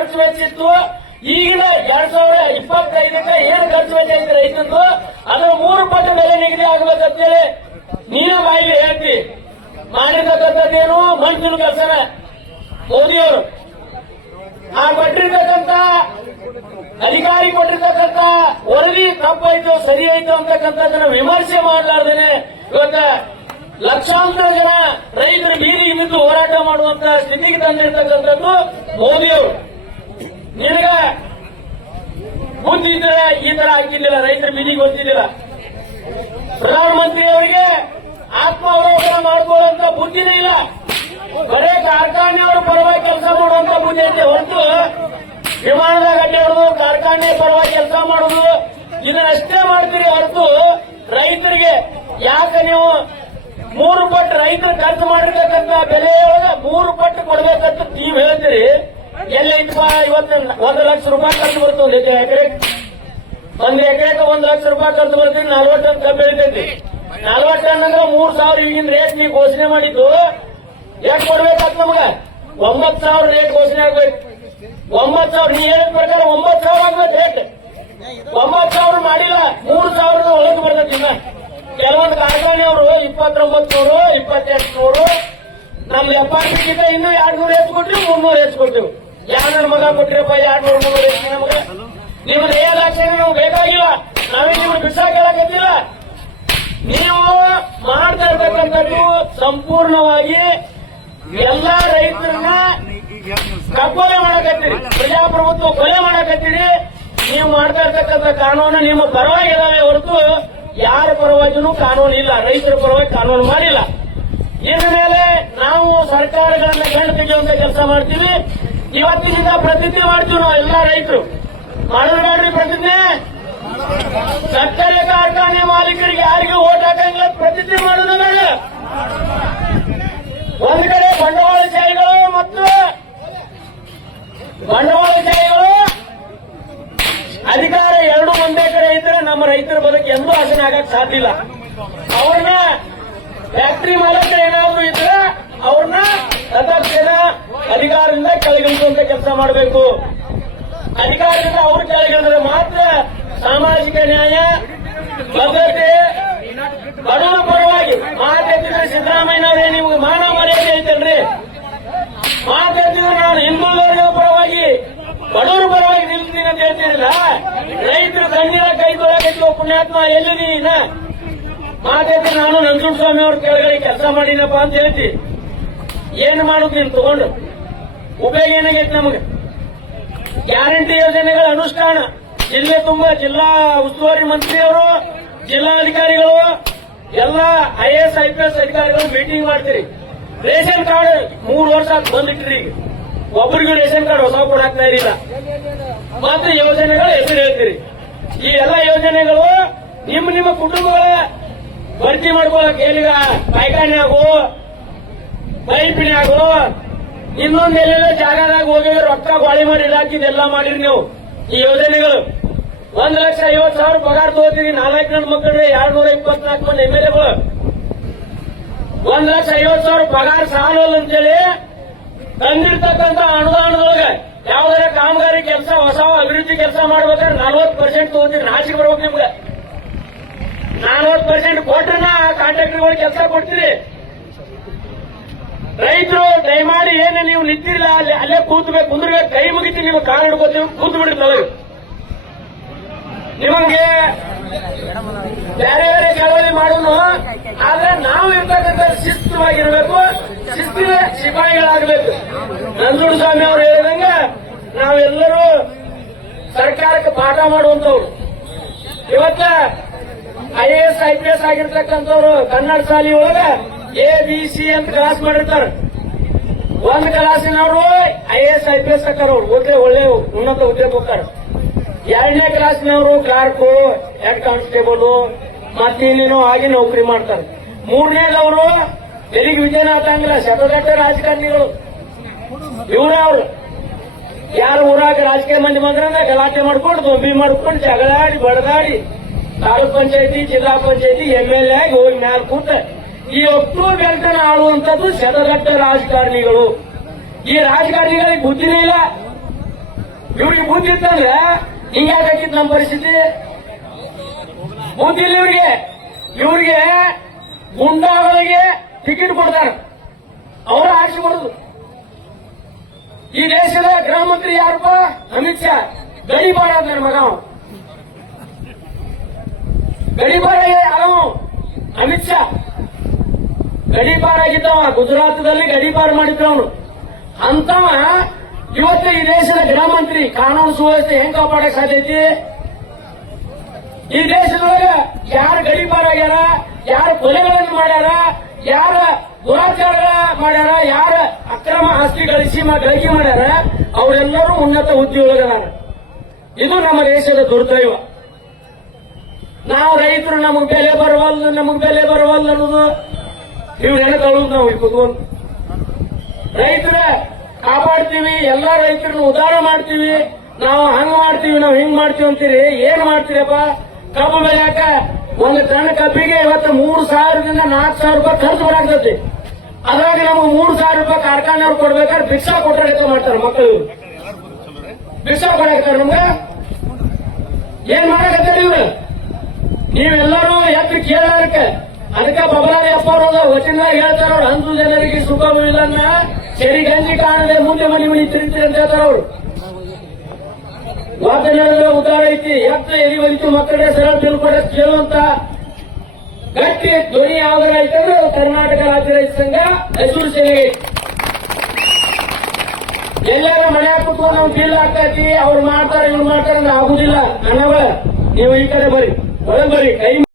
ಖರ್ಚು ವೆಚ್ಚಿತ್ತು ಈಗಿನ ಎರಡ್ ಸಾವಿರ ಇಪ್ಪತ್ತೈದಕ್ಕೆ ಏನು ಖರ್ಚು ವೆಚ್ಚ ಐತೆ ರೈತಂದು? ಅದರ ಮೂರು ಪಟ್ಟು ಬೆಲೆ ನಿಗದಿ ಆಗ್ಬೇಕಂತೇಳಿ ನೀನು ಬಾಯಿಗೆ ಹೇಳ್ತಿ. ಮಾಡಿರ್ತಕ್ಕಂಥದ್ದೇನು ಮಂಜಿನ ಕೆಲಸನ. ಮೋದಿಯವರು. ಆ ಕೊಟ್ಟಿರ್ತಕ್ಕಂಥ, ಅಧಿಕಾರಿ ಕೊಟ್ಟಿರ್ತಕ್ಕಂಥ ವರದಿ ತಪ್ಪಾಯ್ತು ಸರಿ ಆಯ್ತು ಅಂತಕ್ಕಂಥದ್ದನ್ನ ವಿಮರ್ಶೆ ಮಾಡಲಾರ್ದೇನೆ. ಇವತ್ತ ಲಕ್ಷಾಂತರ ಜನ ರೈತರು ಬೀದಿಗೆ ಬಿದ್ದು ಹೋರಾಟ ಮಾಡುವಂತ ಸ್ಥಿತಿಗೆ ತಂದಿರತಕ್ಕಂಥದ್ದು ಮೋದಿಯವರು. ಬುದ್ಧಿ ಇದ್ರೆ ಈ ತರ ಆಗಿರ್ಲಿಲ್ಲ, ರೈತರ ಬೀದಿಗೆ ಗೊತ್ತಿರ್ಲಿಲ್ಲ. ಪ್ರಧಾನಮಂತ್ರಿ ಅವರಿಗೆ ಆತ್ಮಾವಲೋಕನ ಮಾಡ್ಕೊಳ್ಳುವಂತ ಬುದ್ಧಿನೇ ಇಲ್ಲ. ಬರೇ ಕಾರ್ಖಾನೆಯವರ ಪರವಾಗಿ ಕೆಲಸ ಮಾಡುವಂತ ಬುದ್ಧಿ ಐತೆ. ಹೊರತು ವಿಮಾನದಾಗ ಅಡ್ಡಾಡುದು ಕಾರ್ಖಾನೆ ಪರವಾಗಿ ಕೆಲಸ ಮಾಡುದು ಇದನ್ನಷ್ಟೇ ಮಾಡ್ತೀರಿ. ಹೊರತು ರೈತರಿಗೆ ಯಾಕೆ ನೀವು ಮೂರು ಪಟ್ಟು ರೈತರು ಖರ್ಚು ಮಾಡಿರ್ತಕ್ಕಂಥ ಬೆಲೆಯೊಳಗೆ ಮೂರು ಪಟ್ಟು ಕೊಡಬೇಕಂತ ನೀವು ಹೇಳ್ತೀರಿ? ಎಲ್ಲೈತಪ್ಪ ಇವತ್ತು ಒಂದು ಲಕ್ಷ ರೂಪಾಯಿ ಖರ್ಚು ಬರ್ತದೆ ಒಂದು ಎಕರೆ ಒಂದು ಎಕರೆಗೆ ಒಂದು ಲಕ್ಷ ರೂಪಾಯಿ ಖರ್ಚು ಬರ್ತೀವಿ ನಲ್ವತ್ತು ಟನ್ ಕಬ್ಬು ಬೆಳಿತೈತಿ ನಲ್ವತ್ತು ಟನ್ ಅಂದ್ರೆ ಮೂರ್ ಸಾವಿರ ಈಗಿನ ರೇಟ್ ನೀವು ಘೋಷಣೆ ಮಾಡಿದ್ದು. ಯಾಕೆ ಕೊಡ್ಬೇಕಾತ್ ನಮಗ? ಒಂಬತ್ತು ಸಾವಿರ ರೇಟ್ ಘೋಷಣೆ ಆಗ್ಬೇಕು. ಒಂಬತ್ತು ಸಾವಿರ, ನೀ ಹೇಳಿದ ಪ್ರಕಾರ ಒಂಬತ್ತು ಸಾವಿರ ಆಗ್ಬೇಕು ರೇಟ್ ಒಂಬತ್ತು ಸಾವಿರ ಮಾಡಿಲ್ಲ, ಮೂರು ಸಾವಿರದ ಒಳಗೆ ಬರ್ತೈತಿ ಇನ್ನ. ಕೆಲವೊಂದು ಕಾರ್ಖಾನೆಯವರು ಇಪ್ಪತ್ತೊಂಬತ್ತು ನೂರು, ಇಪ್ಪತ್ತೆಂಟು ನೂರು. ನಮ್ದು ಎಪ್ಪತ್ತಿಗಿಂತ ಇನ್ನೂ ಎರಡ್ ನೂರು ಹೆಚ್ಚು ಕೊಡ್ತೀವಿ ಮುನ್ನೂರು ಹೆಚ್ಚು ಕೊಟ್ಟಿವಿ ಯಾರು ಮಗ ಕೊಟ್ಟಿರಪ್ಪ ಯಾರು ಹೆಚ್ಚು ನಮಗೆ ನಿಮ್ಮ ರಿಯಲಾಕ್ಷನ್ ನಮ್ಗೆ ಬೇಕಾಗಿಲ್ಲ. ನಾವೇ ನಿಮ್ಗೆ ಬಿಸಾಕಲಾಗತ್ತಿಲ್ಲ ನೀವು ಮಾಡ್ತಾ ಇರ್ತಕ್ಕಂಥದ್ದು ಸಂಪೂರ್ಣವಾಗಿ ಎಲ್ಲಾ ರೈತರನ್ನ ಕಗ್ಗೊಲೆ ಮಾಡಕತ್ತೀರಿ. ಪ್ರಜಾಪ್ರಭುತ್ವ ಕೊಲೆ ಮಾಡಕತ್ತೀರಿ. ನೀವು ಮಾಡ್ತಾ ಇರ್ತಕ್ಕಂಥ ಕಾನೂನು ನಿಮ್ಮ ಪರವಾಗಿ ಇದಾವೆ ಹೊರತು ಯಾರ ಪರವಾಗಿನೂ ಕಾನೂನು ಇಲ್ಲ. ರೈತರ ಪರವಾಗಿ ಕಾನೂನು ಮಾಡಿಲ್ಲ. ಇದ್ರ ಮೇಲೆ ನಾವು ಸರ್ಕಾರಗಳನ್ನ ಗಂಡು ತೆಗೆಯುವಂತ ಕೆಲಸ ಮಾಡ್ತೀವಿ. ಇವತ್ತಿನಿಂದ ಪ್ರತಿಜ್ಞೆ ಮಾಡ್ತೀವಿ ನಾವು ಎಲ್ಲ ರೈತರು. ಮಾಡಿದ್ರೆ ಮಾಡ್ರಿ ಪ್ರತಿಜ್ಞೆ? ಸಕ್ಕರೆ ಕಾರ್ಖಾನೆ ಮಾಲೀಕರಿಗೆ ಯಾರಿಗೂ ಓಟ್ ಹಾಕಂಗಿಲ್ಲ ಪ್ರತಿಜ್ಞೆ ಮಾಡೋದು ಬೇಡ ಒಂದು ಕಡೆ ಬಂಡವಾಳಶಾಹಿಗಳು ಮತ್ತು ಬಂಡವಾಳಶಾಹಿಗಳು ಅಧಿಕಾರ ಎರಡು ಒಂದೇ ಕಡೆ ಇದ್ರೆ ನಮ್ಮ ರೈತರ ಬದುಕು ಎಂದೂ ಹಸನ ಆಗಕ್ ಸಾಧ್ಯ ಇಲ್ಲ. ಅವ್ರನ್ನ ಫ್ಯಾಕ್ಟ್ರಿ ಮಾಲೀಕ ಏನಾದ್ರು ಇದ್ರೆ ಅವ್ರನ್ನ ತಥಾಸ್ಥಿತ ಅಧಿಕಾರದಿಂದ ಕೆಳಗಿಳಿಸುವಂತ ಕೆಲಸ ಮಾಡಬೇಕು. ಅಧಿಕಾರದಿಂದ ಅವರು ಕೆಳಗಿಳಿದ್ರೆ ಮಾತ್ರ ಸಾಮಾಜಿಕ ನ್ಯಾಯ, ಭದ್ರತೆ ಬಡವರ ಪರವಾಗಿ ಮಾತೆತ್ತಿದ್ರೆ ಸಿದ್ದರಾಮಯ್ಯನವರೇ, ನಿಮ್ಗೆ ಮಾನ ಮರ್ಯಾದೆ ಐತಲ್ರಿ ಮಾತೆತ್ತಿದ್ರೆ ನಾನು ಹಿಂದುಳಿದವರ ಪರವಾಗಿ, ಬಡವರ ಪರವಾಗಿ ನಿಲ್ತೀನಿ ಅಂತ ಹೇಳ್ತಿರಲಿಲ್ಲ ರೈತರು ತಣ್ಣೀರ ಕೈ ತೊಳಗಿತ್ತು ಪುಣ್ಯಾತ್ಮ ಎಲ್ಲಿದೀನ ಇನ್ನ? ಮಾತೆತ್ತಿ ನಾನು ನಂಜುಂಡ ಸ್ವಾಮಿ ಅವ್ರ ಕೆಳಗಡೆ ಕೆಲಸ ಮಾಡಿನಪ್ಪ ಅಂತ ಹೇಳ್ತಿ. ಏನು ಮಾಡುದು ನೀನು ತಗೊಂಡು? ಉಪಯೋಗ ಏನಾಗೈತೆ ನಮಗೆ? ಗ್ಯಾರಂಟಿ ಯೋಜನೆಗಳ ಅನುಷ್ಠಾನ. ಜಿಲ್ಲೆ ತುಂಬ, ಜಿಲ್ಲಾ ಉಸ್ತುವಾರಿ ಮಂತ್ರಿಯವರು, ಜಿಲ್ಲಾಧಿಕಾರಿಗಳು, ಎಲ್ಲ ಐಎಎಸ್ ಐಪಿಎಸ್ ಅಧಿಕಾರಿಗಳು ಮೀಟಿಂಗ್ ಮಾಡ್ತೀರಿ. ರೇಷನ್ ಕಾರ್ಡ್ ಮೂರು ವರ್ಷ ಬಂದಿಟ್ರಿ ಒಬ್ಬರಿಗೂ ರೇಷನ್ ಕಾರ್ಡ್ ಹೊಸ ಕೊಡಾಕ್ತಾ ಇರಲಿಲ್ಲ. ಮಾತ್ರ ಯೋಜನೆಗಳು ಹೆಸರು ಹೇಳ್ತೀರಿ. ಈ ಎಲ್ಲ ಯೋಜನೆಗಳು ನಿಮ್ಮ ನಿಮ್ಮ ಕುಟುಂಬಗಳ ಭರ್ತಿ ಮಾಡ್ಕೊಳಕ್ ಏನೀಗ ಕಾಯ್ಕಾಣೆ ಆಗು ಪೈಪಿನ್ಯಾಗು ಇನ್ನೊಂದ್ ಎಲ್ಲೆಲ್ಲ ಜಾಗದಾಗ ಹೋಗಿ ರೊಕ್ಕ ಗಾಳಿ ಮಾಡಿ ಇಲಾಖೆದೆಲ್ಲ ಮಾಡಿರಿ ನೀವು. ಈ ಯೋಜನೆಗಳು. ಒಂದ್ ಲಕ್ಷ ಐವತ್ ಸಾವಿರ ಪಗಾರ ತಗೋತೀರಿ. ನಾಲ್ಕು ನನ್ನ ಮಕ್ಕಳು ಎರಡ್ ನೂರ ಇಪ್ಪತ್ನಾಲ್ಕು ಮಂದಿ ಎಂ ಎಲ್ ಎಗಳು. ಒಂದ್ ಲಕ್ಷ ಐವತ್ ಸಾವಿರ ಪಗಾರ ಸಾಲಲ್ಲ ಅಂತೇಳಿ ತಂದಿರ್ತಕ್ಕಂತ ಅನುದಾನದೊಳಗ ಯಾವ್ದಾರ ಕಾಮಗಾರಿ ಕೆಲಸ, ಹೊಸ ಅಭಿವೃದ್ಧಿ ಕೆಲಸ ಮಾಡ್ಬೇಕಾದ್ರೆ ನಲ್ವತ್ತು ಪರ್ಸೆಂಟ್ ತಗೋತೀರಿ. ನಾಚಿಕೆ ಬರ್ಬೇಕು ನಿಮ್ಗೆ. ನಾಲ್ವತ್ತು ಪರ್ಸೆಂಟ್ ಕೊಟ್ರನ ಕಾಂಟ್ರಾಕ್ಟರ್ಗಳು ಕೆಲಸ ಕೊಡ್ತೀರಿ. ರೈತರು ದಯಮಾಡಿ ಏನು ನೀವು ನಿಂತಿಲ್ಲ ಅಲ್ಲಿ ಅಲ್ಲೇ ಕೂತ್ಬೇಕು, ಕುಂದ್ರಬೇಕು, ಕೈ ಮುಗಿತಿ ನೀವು ಕಾಲು ಹಿಡ್ಕೋತೀವಿ ಕೂತ್ ಬಿಡ್ರಿ ತಳಗೆ ನಿಮಗೆ ಬೇರೆ ಬೇರೆ ಚಳವಳಿ ಮಾಡೋನು, ಆದ್ರೆ ನಾವು ಇರ್ತಕ್ಕಂಥ ಶಿಸ್ತವಾಗಿರ್ಬೇಕು ಶಿಸ್ತಿನ ಸಿಪಾಯಿಗಳಾಗಬೇಕು. ನಂಜುಂಡ ಸ್ವಾಮಿ ಅವರು ಹೇಳಿದಂಗ ನಾವೆಲ್ಲರೂ ಸರ್ಕಾರಕ್ಕೆ ಪಾಠ ಮಾಡುವಂತವ್ರು ಇವತ್ತ ಐಎಎಸ್ ಐಪಿಎಸ್ ಆಗಿರ್ತಕ್ಕಂಥವ್ರು ಕನ್ನಡ ಶಾಲೆ ಒಳಗ ಎ ಬಿ ಸಿ ಅಂತ ಕ್ಲಾಸ್ ಮಾಡಿರ್ತಾರ. ಒಂದ್ ಕ್ಲಾಸಿನವರು ಪಿ ಎಸ್ ಹಾಕಾರ ಅವ್ರು. ಓದ್ರೆ ಒಳ್ಳೆ ಉನ್ನತ ಉದ್ಯೋಗ ಹೋಗ್ತಾರ. ಎರಡನೇ ಕ್ಲಾಸ್ನವರು ಕ್ಲಾರ್ಕು ಹೆಡ್ ಕಾನ್ಸ್ಟೇಬಲ್ ಮತ್ತೆ ಇಲ್ಲಿನೂ ಆಗಿ ನೌಕರಿ ಮಾಡ್ತಾರೆ. ಮೂರನೇದವರು ತೆಲಿಗೆ ವಿಜಯನಾಥ ಅಂದ್ರೆ ಶತದಟ್ಟ ರಾಜಕಾರಣಿಗಳು. ಇವರೇ ಅವರು. ಯಾರು ಊರಾಗ ರಾಜಕೀಯ ಮಂದಿ ಬಂದ್ರೆ ಗಲಾಟೆ ಮಾಡ್ಕೊಂಡು ದೊಂಬಿ ಮಾಡ್ಕೊಂಡು ಜಗಳಾಡಿ, ಬಡದಾಡಿ ತಾಲೂಕ್ ಪಂಚಾಯತಿ, ಜಿಲ್ಲಾ ಪಂಚಾಯತಿ ಎಂಎಲ್ಎ ಆಗಿ ಹೋಗಿ ಮ್ಯಾಲ ಕೂತ ಈ ಒಟ್ಟು ಬೆಲ್ಟನ ಆಳುವಂತದ್ದು ಸೆಡಗಟ್ಟ ರಾಜಕಾರಣಿಗಳು. ಈ ರಾಜಕಾರಣಿಗಳಿಗೆ ಬುದ್ಧಿನೇ ಇಲ್ಲ. ಇವ್ರಿಗೆ ಬುದ್ಧಿ ಇತ್ತಂದ್ರೆ ಹಿಂಗಾಕಿತ್ತು ನಮ್ಮ ಪರಿಸ್ಥಿತಿ. ಬುದ್ಧಿ ಇಲ್ಲ ಇವ್ರಿಗೆ. ಇವ್ರಿಗೆ ಗುಂಡಾಗಳಿಗೆ ಟಿಕೆಟ್ ಕೊಡ್ತಾರೆ. ಅವರ ಆಸೆ ಕೊಡುದು ಈ ದೇಶದ ಗೃಹ ಮಂತ್ರಿ ಯಾರಪ್ಪ? ಅಮಿತ್ ಶಾ. ಗಡಿಬಾರ ನನ್ನ ಮಗ ಗಡಿಬಾರ ಗಡಿಪಾರ ಅಮಿತ್ ಶಾ. ಗಡಿಪಾರ ಆಗಿದ್ದವ ಗುಜರಾತದಲ್ಲಿ ಗಡಿಪಾರು ಮಾಡಿದ್ರು ಅವನು ಅಂತವ ಇವತ್ತು ಈ ದೇಶದ ಗೃಹ ಮಂತ್ರಿ ಕಾನೂನು ಸುವ್ಯವಸ್ಥೆ ಹೆಂಗ್ ಕಾಪಾಡಕ್ ಸಾಧ್ಯ ಐತಿ? ಈ ದೇಶದೊಳಗ ಯಾರು ಗಡಿಪಾರ ಆಗ್ಯಾರ ಯಾರು ಕೊಲೆಗಳನ್ನು ಮಾಡ್ಯಾರ, ಯಾರ ದುರಾಚಾರ ಮಾಡ್ಯಾರ, ಯಾರ ಅಕ್ರಮ ಆಸ್ತಿ ಗಳಿಸಿ ಗಳಿಕೆ ಮಾಡ್ಯಾರ, ಅವರೆಲ್ಲರೂ ಉನ್ನತ ಹುದ್ದೆಯೊಳಗದಾರ ಇದು ನಮ್ಮ ದೇಶದ ದುರ್ದೈವ. ನಾವು ರೈತರು ನಮಗ್ ಬೆಲೆ ಬರವಲ್ಲ ನಮಗ್ ಬೆಲೆ ಬರವಲ್ಲ ಅನ್ನೋದು ನೀವು ನೆನಕೊಳ್ಳೋದು ನಾವು ಇಲ್ಲಿ ಕುತ್ಕೊಂಡು ರೈತರ, ಕಾಪಾಡ್ತೀವಿ, ಎಲ್ಲಾ ರೈತರನ್ನು ಉದ್ಧಾರ ಮಾಡ್ತೀವಿ. ನಾವು ಹಂಗ್ ಮಾಡ್ತೀವಿ, ನಾವು ಹಿಂಗ್ ಮಾಡ್ತೀವಿ ಅಂತೀರಿ. ಏನ್ ಮಾಡ್ತೀರಪ್ಪ? ಕಬ್ಬು ಬೆಳೆಯಾಕ ಒಂದು ಟನ್ ಕಬ್ಬಿಗೆ ಇವತ್ತು ಮೂರು ಸಾವಿರದಿಂದ ನಾಲ್ಕು ಸಾವಿರ ರೂಪಾಯಿ ಖರ್ಚು ಬರಾಕ್ತೈತಿ ಅದ್ರಾಗ ನಮಗೆ ಮೂರು ಸಾವಿರ ರೂಪಾಯಿ ಕಾರ್ಖಾನೆಯವ್ರು ಕೊಡ್ಬೇಕಾದ್ರೆ ಭಿಕ್ಷಾ ಕೊಟ್ಟರೆ ಮಾಡ್ತಾರೆ ಮಕ್ಕಳು. ಭಿಕ್ಷಾ ಕೊಡಾಕ್ತಾರೆ ನಮ್ಗೆ? ಏನ್ ಮಾಡಕತ್ತೀರಿ ಇವ್ರು? ನೀವೆಲ್ಲರೂ ಎದ್ದು ಕೇಳಕ್ಕೆ ಅದಕ್ಕೆ ಬಬಲಾದಿ ವಚನ ಹೇಳ್ತಾರ ಅವ್ರು. ಅಂದು ಜನರಿಗೆ ಸುಖ ಇಲ್ಲ ಸರಿ, ಗಂಜಿ ಕಾಣದೆ ಮುಂದೆ ಮನಿ ಮನಿ ತಿರುಗ್ತೀರಿ ಅಂತ ಹೇಳ್ತಾರ ಅವ್ರು. ವಾದ ಉದಾರ ಐತಿ. ಎತ್ತ ಎರಿ ಬಂತು ಮಕ್ಕಳಿಗೆ ಸರಳ ತಿಳ್ಕೊಡ ಕೇಳುವಂತ ಗಟ್ಟಿ ಧ್ವನಿ ಯಾವ್ದಾರ ಐತಂದ್ರೆ ಕರ್ನಾಟಕ ರಾಜ್ಯ ರೈತ ಸಂಘ ಮೈಸೂರು ಸೇನೆ ಎಲ್ಲರ ಎಲ್ಲಾರ ಮನೆ ಕುತ್ಕೊಂಡು ನಾವು ಬಿಲ್ ಹಾಕಿ ಅವ್ರು ಮಾಡ್ತಾರೆ, ಇವ್ರು ಮಾಡ್ತಾರೆ ಅಂದ್ರೆ ಆಗುದಿಲ್ಲ. ಹಣವ ನೀವು ಈ ಕಡೆ ಬರ್ರಿ. ಒಳಗೆ ಬರ್ರಿ. ಕೈ